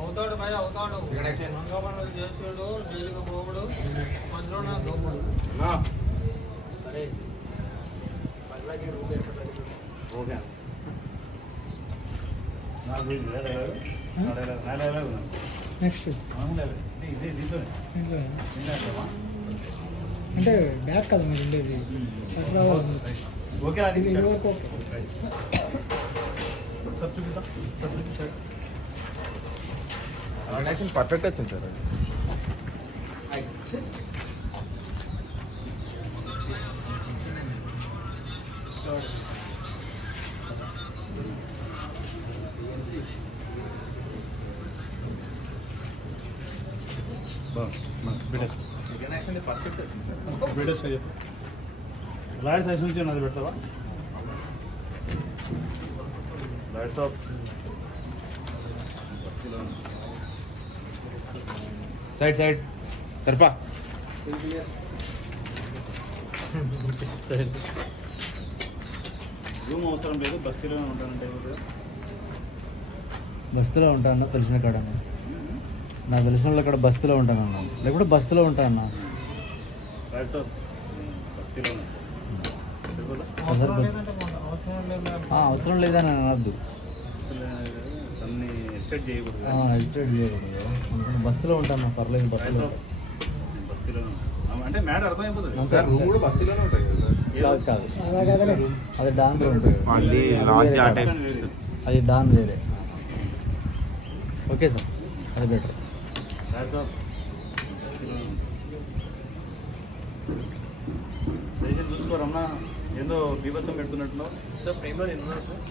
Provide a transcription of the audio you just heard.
అవుతాడు భయ అవుతాడు. మంగ పనులు చేసాడు జైలుకి పోవడు. మధ్యలో నా దోపుడు అరే ఓకే నెక్స్ట్. అంటే బ్యాక్ కదా మీరు ఉండేది. అట్లా ఓకే అది ఓకే. సార్ చూపిద్దాం. సార్ చూపించాడు పర్ఫెక్ట్ వచ్చింది సార్ పర్ఫెక్ట్ వచ్చింది సార్ లాయర్ సైజ్ నుంచి ఉన్నది పెడతావా? లాయర్స్ ఆఫ్ సైడ్ సైడ్ సరిపా రూమ్ అవసరం లేదు బస్తీలోనే ఉంటానంటే? బస్సులో ఉంటాను తెలిసిన కాడ నాకు తెలిసిన వాళ్ళు అక్కడ బస్సులో ఉంటాను అన్న. లేకపోతే బస్సులో ఉంటాను బస్తీలోనే. సరిపోదా? అవసరం లేదని అనద్దు. ఎస్టేట్ చేయకూడదు. బస్సులో ఉంటాను పర్లేదు బస్సులో. అంటే మ్యాటర్ అర్థమైపోతుంది. సార్ రూమ్ కూడా బస్సులోనే కదా సార్ కాదు. అది. డాన్ ఉంటుంది. అది డాన్ వేరే ఓకే సార్. అది బెటర్. లాయర్స్ సజెషన్ చూసుకోరమ్మా ఏందో బీభత్సం పెడుతున్నట్టున్నావు. సార్ ప్రేమ నేను సార్.